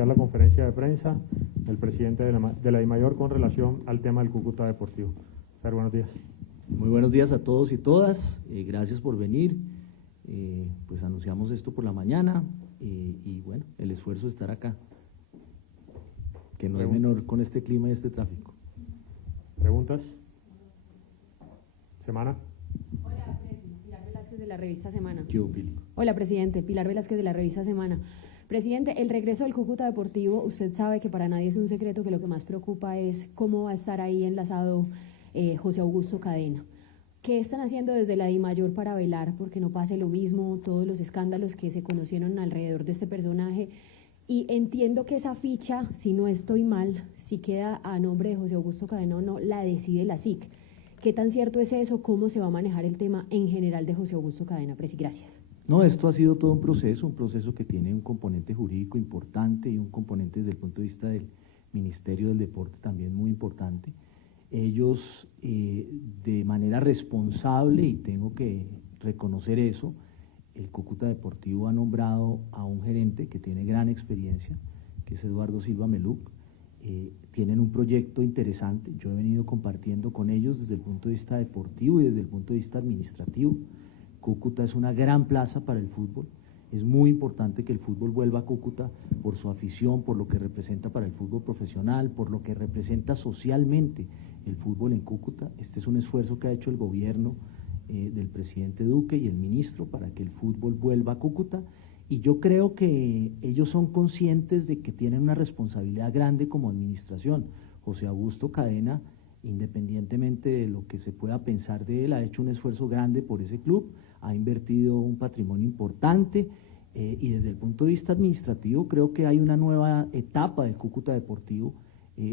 iniciar la conferencia de prensa del presidente de la DIMAYOR con relación al tema del Cúcuta Deportivo. Ser, buenos días. Muy buenos días a todos y todas, gracias por venir. Pues anunciamos esto por la mañana y bueno, el esfuerzo de estar acá, que no es menor con este clima y este tráfico. ¿Preguntas? ¿Semana? Hola, presidente. Pilar Velázquez de la revista Semana. ¿Qué opina? Hola, presidente. Pilar Velázquez de la revista Semana. Presidente, el regreso del Cúcuta Deportivo, usted sabe que para nadie es un secreto que lo que más preocupa es cómo va a estar ahí enlazado José Augusto Cadena. ¿Qué están haciendo desde la DIMAYOR para velar porque no pase lo mismo, todos los escándalos que se conocieron alrededor de este personaje? Y entiendo que esa ficha, si no estoy mal, si queda a nombre de José Augusto Cadena o no, la decide la SIC. ¿Qué tan cierto es eso? ¿Cómo se va a manejar el tema en general de José Augusto Cadena? Presi, gracias. No, esto ha sido todo un proceso que tiene un componente jurídico importante y un componente desde el punto de vista del Ministerio del Deporte también muy importante. Ellos de manera responsable, y tengo que reconocer eso, el Cúcuta Deportivo ha nombrado a un gerente que tiene gran experiencia, que es Eduardo Silva Meluc. Tienen un proyecto interesante, yo he venido compartiendo con ellos desde el punto de vista deportivo y desde el punto de vista administrativo. Cúcuta es una gran plaza para el fútbol, es muy importante que el fútbol vuelva a Cúcuta por su afición, por lo que representa para el fútbol profesional, por lo que representa socialmente el fútbol en Cúcuta. Este es un esfuerzo que ha hecho el gobierno del presidente Duque y el ministro para que el fútbol vuelva a Cúcuta, y yo creo que ellos son conscientes de que tienen una responsabilidad grande como administración. José Augusto Cadena, independientemente de lo que se pueda pensar de él, ha hecho un esfuerzo grande por ese club, ha invertido un patrimonio importante y desde el punto de vista administrativo creo que hay una nueva etapa del Cúcuta Deportivo,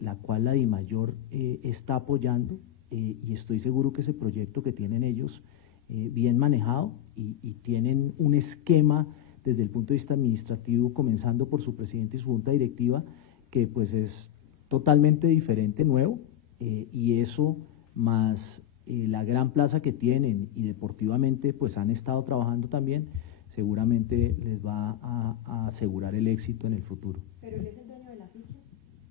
la cual la DIMAYOR está apoyando y estoy seguro que ese proyecto que tienen ellos bien manejado y tienen un esquema desde el punto de vista administrativo, comenzando por su presidente y su junta directiva, que pues es totalmente diferente, nuevo, y eso más la gran plaza que tienen y deportivamente pues han estado trabajando también, seguramente les va a asegurar el éxito en el futuro. ¿Pero él es el dueño de la ficha?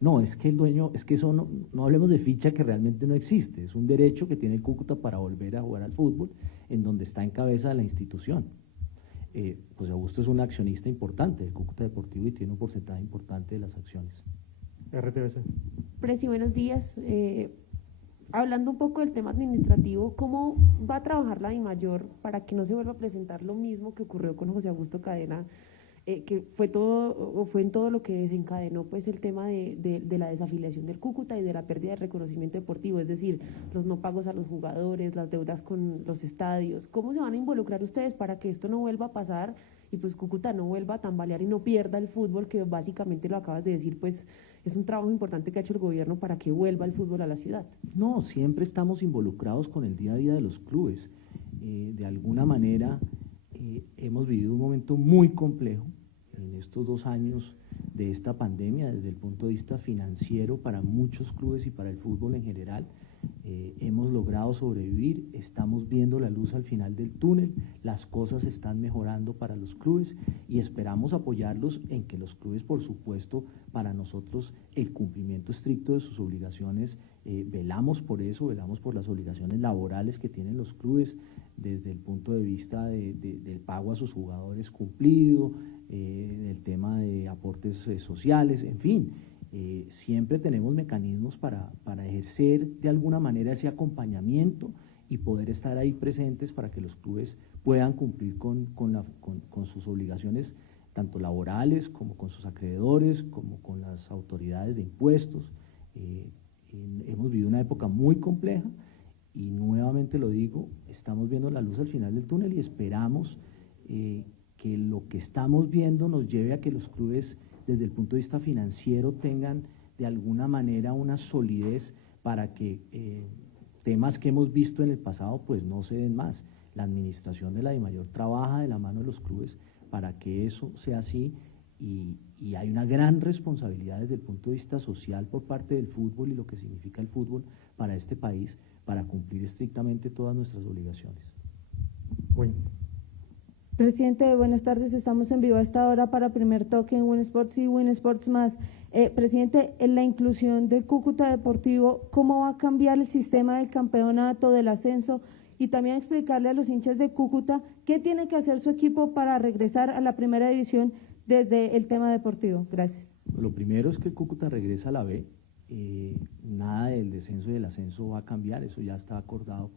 No, es que el dueño, es que eso no hablemos de ficha que realmente no existe, es un derecho que tiene el Cúcuta para volver a jugar al fútbol, en donde está en cabeza de la institución. José Augusto es un accionista importante del Cúcuta Deportivo y tiene un porcentaje importante de las acciones. RTBC. Presi, buenos días. Hablando un poco del tema administrativo, ¿cómo va a trabajar la DIMAYOR para que no se vuelva a presentar lo mismo que ocurrió con José Augusto Cadena, que fue en todo lo que desencadenó pues el tema de la desafiliación del Cúcuta y de la pérdida de reconocimiento deportivo, es decir, los no pagos a los jugadores, las deudas con los estadios? ¿Cómo se van a involucrar ustedes para que esto no vuelva a pasar y pues Cúcuta no vuelva a tambalear y no pierda el fútbol, que básicamente lo acabas de decir, pues es un trabajo importante que ha hecho el gobierno para que vuelva el fútbol a la ciudad? No, siempre estamos involucrados con el día a día de los clubes. De alguna manera hemos vivido un momento muy complejo en estos 2 años de esta pandemia desde el punto de vista financiero para muchos clubes y para el fútbol en general. Hemos logrado sobrevivir, estamos viendo la luz al final del túnel, las cosas están mejorando para los clubes y esperamos apoyarlos en que los clubes, por supuesto, para nosotros el cumplimiento estricto de sus obligaciones, velamos por eso, velamos por las obligaciones laborales que tienen los clubes desde el punto de vista del pago a sus jugadores cumplido, del tema de aportes sociales, en fin. Siempre tenemos mecanismos para ejercer de alguna manera ese acompañamiento y poder estar ahí presentes para que los clubes puedan cumplir con sus obligaciones, tanto laborales como con sus acreedores, como con las autoridades de impuestos. Hemos vivido una época muy compleja y nuevamente lo digo, estamos viendo la luz al final del túnel y esperamos que lo que estamos viendo nos lleve a que los clubes desde el punto de vista financiero tengan de alguna manera una solidez para que temas que hemos visto en el pasado pues no se den más. La administración de la DIMAYOR trabaja de la mano de los clubes para que eso sea así y hay una gran responsabilidad desde el punto de vista social por parte del fútbol y lo que significa el fútbol para este país para cumplir estrictamente todas nuestras obligaciones. Bueno. Presidente, buenas tardes. Estamos en vivo a esta hora para Primer Toque en Win Sports y Win Sports Más. Presidente, en la inclusión del Cúcuta Deportivo, ¿cómo va a cambiar el sistema del campeonato, del ascenso? Y también explicarle a los hinchas de Cúcuta qué tiene que hacer su equipo para regresar a la primera división desde el tema deportivo. Gracias. Lo primero es que el Cúcuta regresa a la B. Nada del descenso y del ascenso va a cambiar, eso ya está acordado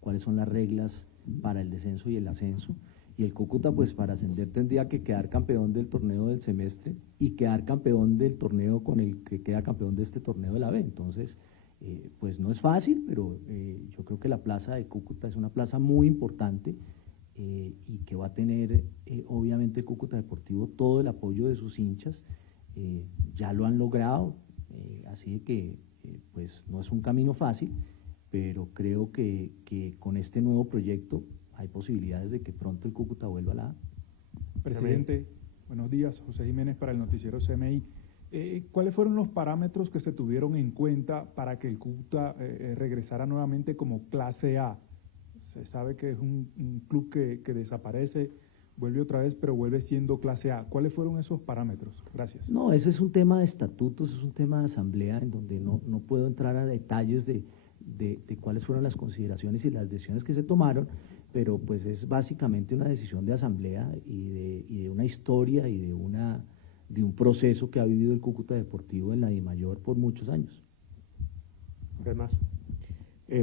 cuáles son las reglas para el descenso y el ascenso. Y el Cúcuta, pues para ascender tendría que quedar campeón del torneo del semestre y quedar campeón del torneo con el que queda campeón de este torneo de la B. Entonces, pues no es fácil, pero yo creo que la plaza de Cúcuta es una plaza muy importante y que va a tener, obviamente, el Cúcuta Deportivo todo el apoyo de sus hinchas. Ya lo han logrado, así que pues no es un camino fácil, pero creo que con este nuevo proyecto hay posibilidades de que pronto el Cúcuta vuelva a la A. Presidente, buenos días. José Jiménez para el noticiero CMI. ¿Cuáles fueron los parámetros que se tuvieron en cuenta para que el Cúcuta regresara nuevamente como clase A? Se sabe que es un club que desaparece, vuelve otra vez, pero vuelve siendo clase A. ¿Cuáles fueron esos parámetros? Gracias. No, ese es un tema de estatutos, es un tema de asamblea en donde no puedo entrar a detalles de cuáles fueron las consideraciones y las decisiones que se tomaron, pero pues es básicamente una decisión de asamblea y de una historia y de un proceso que ha vivido el Cúcuta Deportivo en la DIMAYOR por muchos años. ¿Qué más?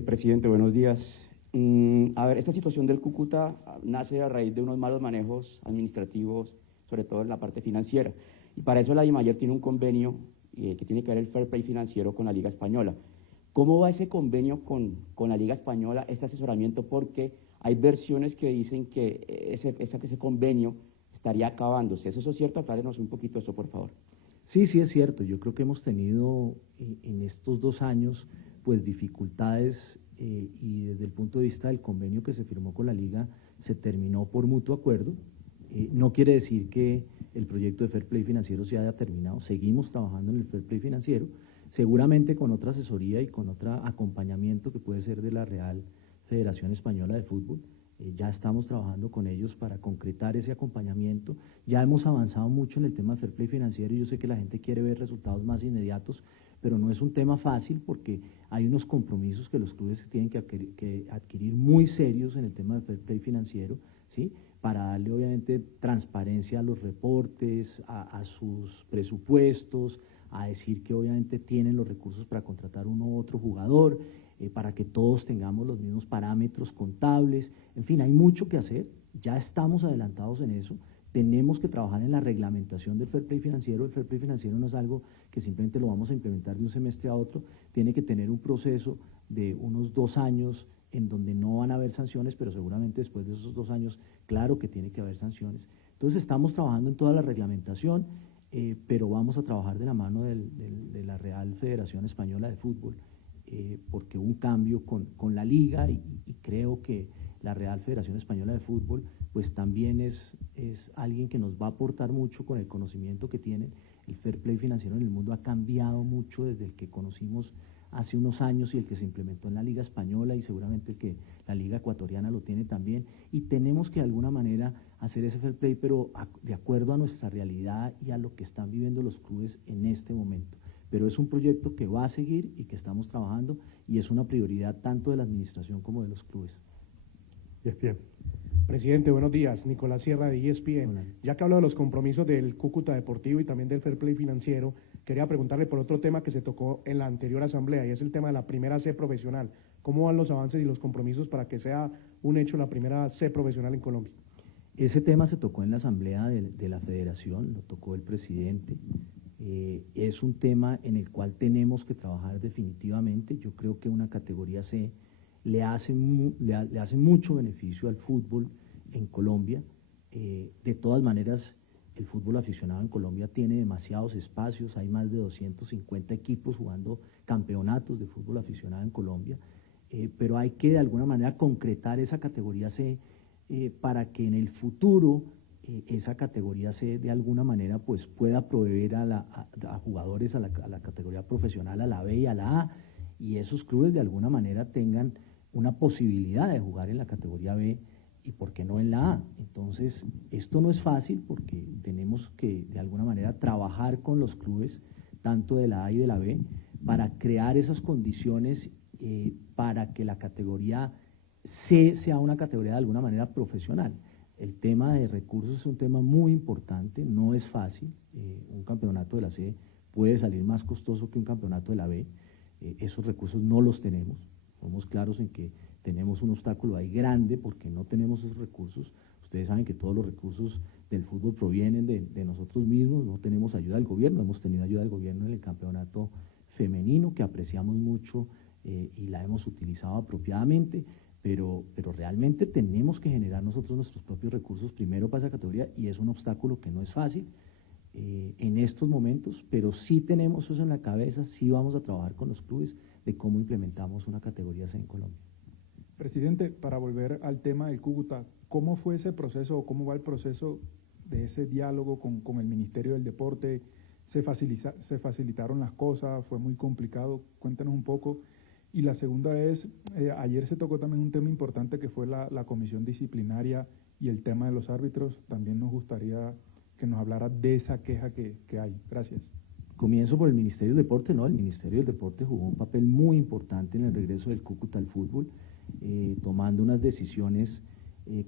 Presidente, buenos días. A ver, esta situación del Cúcuta nace a raíz de unos malos manejos administrativos, sobre todo en la parte financiera. Y para eso la DIMAYOR tiene un convenio que tiene que ver el fair play financiero con la Liga Española. ¿Cómo va ese convenio con la Liga Española, este asesoramiento? Porque hay versiones que dicen que ese convenio estaría acabándose. ¿Es eso cierto? Aclárenos un poquito eso, por favor. Sí, sí es cierto. Yo creo que hemos tenido en estos 2 años pues dificultades y desde el punto de vista del convenio que se firmó con la Liga se terminó por mutuo acuerdo. No quiere decir que el proyecto de Fair Play Financiero se haya terminado. Seguimos trabajando en el Fair Play Financiero, seguramente con otra asesoría y con otro acompañamiento que puede ser de la Real Federación Española de Fútbol. Ya estamos trabajando con ellos para concretar ese acompañamiento. Ya hemos avanzado mucho en el tema de Fair Play Financiero y yo sé que la gente quiere ver resultados más inmediatos, pero no es un tema fácil porque hay unos compromisos que los clubes tienen que adquirir muy serios en el tema de Fair Play Financiero, ¿sí? Para darle obviamente transparencia a los reportes, a sus presupuestos, a decir que obviamente tienen los recursos para contratar uno u otro jugador, para que todos tengamos los mismos parámetros contables. En fin, hay mucho que hacer, ya estamos adelantados en eso, tenemos que trabajar en la reglamentación del fair play financiero. El fair play financiero no es algo que simplemente lo vamos a implementar de un semestre a otro, tiene que tener un proceso de unos 2 años en donde no van a haber sanciones, pero seguramente después de esos 2 años, claro que tiene que haber sanciones. Entonces estamos trabajando en toda la reglamentación, pero vamos a trabajar de la mano de la Real Federación Española de Fútbol, porque hubo un cambio con la Liga y creo que la Real Federación Española de Fútbol pues también es alguien que nos va a aportar mucho con el conocimiento que tiene. El fair play financiero en el mundo ha cambiado mucho desde el que conocimos hace unos años y el que se implementó en la Liga Española y seguramente el que la Liga Ecuatoriana lo tiene también, y tenemos que de alguna manera hacer ese fair play, pero de acuerdo a nuestra realidad y a lo que están viviendo los clubes en este momento. Pero es un proyecto que va a seguir y que estamos trabajando y es una prioridad tanto de la administración como de los clubes. ESPN. Presidente, buenos días. Nicolás Sierra de ESPN. Hola. Ya que hablo de los compromisos del Cúcuta Deportivo y también del fair play financiero, quería preguntarle por otro tema que se tocó en la anterior asamblea y es el tema de la primera C profesional. ¿Cómo van los avances y los compromisos para que sea un hecho la primera C profesional en Colombia? Ese tema se tocó en la asamblea de la federación, lo tocó el presidente. Es un tema en el cual tenemos que trabajar definitivamente. Yo creo que una categoría C le hace mucho beneficio al fútbol en Colombia. De todas maneras, el fútbol aficionado en Colombia tiene demasiados espacios, hay más de 250 equipos jugando campeonatos de fútbol aficionado en Colombia, pero hay que de alguna manera concretar esa categoría C para que en el futuro esa categoría C de alguna manera pues pueda proveer a jugadores a la categoría profesional, a la B y a la A, y esos clubes de alguna manera tengan una posibilidad de jugar en la categoría B ¿Y por qué no en la A? Entonces, esto no es fácil porque tenemos que, de alguna manera, trabajar con los clubes, tanto de la A y de la B, para crear esas condiciones para que la categoría C sea una categoría de alguna manera profesional. El tema de recursos es un tema muy importante, no es fácil. Un campeonato de la C puede salir más costoso que un campeonato de la B. Esos recursos no los tenemos. Somos claros en que tenemos un obstáculo ahí grande porque no tenemos esos recursos. Ustedes saben que todos los recursos del fútbol provienen de nosotros mismos, no tenemos ayuda del gobierno, hemos tenido ayuda del gobierno en el campeonato femenino que apreciamos mucho y la hemos utilizado apropiadamente, pero realmente tenemos que generar nosotros nuestros propios recursos primero para esa categoría y es un obstáculo que no es fácil en estos momentos, pero sí tenemos eso en la cabeza, sí vamos a trabajar con los clubes de cómo implementamos una categoría C en Colombia. Presidente, para volver al tema del Cúcuta, ¿cómo fue ese proceso o cómo va el proceso de ese diálogo con el Ministerio del Deporte? ¿Se facilitaron las cosas? ¿Fue muy complicado? Cuéntanos un poco. Y la segunda es, ayer se tocó también un tema importante que fue la comisión disciplinaria y el tema de los árbitros. También nos gustaría que nos hablara de esa queja que hay. Gracias. Comienzo por el Ministerio del Deporte, ¿no? El Ministerio del Deporte jugó un papel muy importante en el regreso del Cúcuta al fútbol, tomando unas decisiones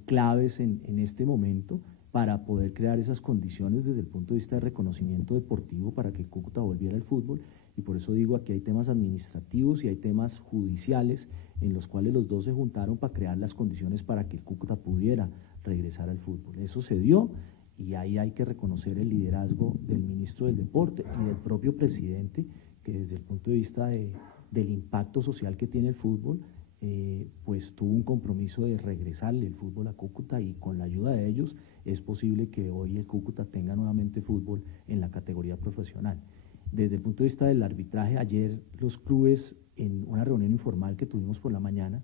claves en este momento para poder crear esas condiciones desde el punto de vista de reconocimiento deportivo para que el Cúcuta volviera al fútbol. Y por eso digo, aquí hay temas administrativos y hay temas judiciales en los cuales los dos se juntaron para crear las condiciones para que el Cúcuta pudiera regresar al fútbol. Eso se dio y ahí hay que reconocer el liderazgo del ministro del Deporte y del propio presidente, que desde el punto de vista del impacto social que tiene el fútbol, pues tuvo un compromiso de regresarle el fútbol a Cúcuta y con la ayuda de ellos es posible que hoy el Cúcuta tenga nuevamente fútbol en la categoría profesional. Desde el punto de vista del arbitraje, ayer los clubes en una reunión informal que tuvimos por la mañana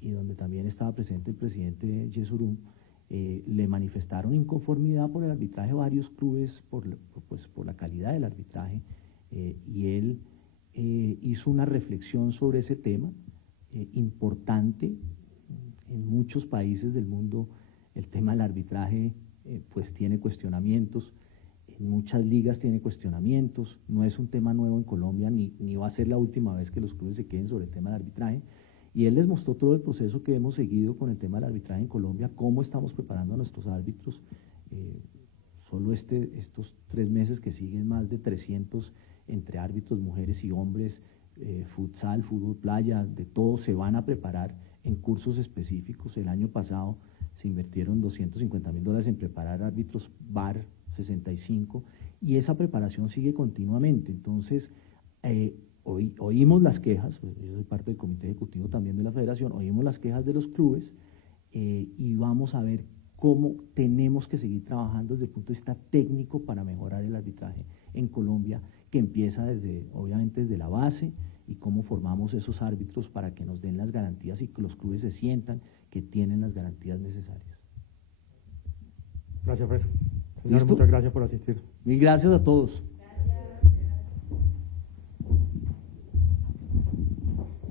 y donde también estaba presente el presidente Yesurum, le manifestaron inconformidad por el arbitraje varios clubes por la calidad del arbitraje y él hizo una reflexión sobre ese tema importante. En muchos países del mundo el tema del arbitraje pues tiene cuestionamientos, en muchas ligas tiene cuestionamientos, no es un tema nuevo en Colombia ni va a ser la última vez que los clubes se queden sobre el tema del arbitraje. Y él les mostró todo el proceso que hemos seguido con el tema del arbitraje en Colombia, cómo estamos preparando a nuestros árbitros. Solo estos 3 meses que siguen, más de 300 entre árbitros, mujeres y hombres, futsal, fútbol, playa, de todo, se van a preparar en cursos específicos. El año pasado se invirtieron $250.000 en preparar árbitros VAR 65 y esa preparación sigue continuamente. Entonces, oímos las quejas, pues yo soy parte del comité ejecutivo también de la federación, oímos las quejas de los clubes y vamos a ver cómo tenemos que seguir trabajando desde el punto de vista técnico para mejorar el arbitraje en Colombia, que empieza obviamente desde la base y cómo formamos esos árbitros para que nos den las garantías y que los clubes se sientan que tienen las garantías necesarias. Gracias, Fer. Señor, ¿Listo? muchas gracias por asistir. Mil gracias a todos.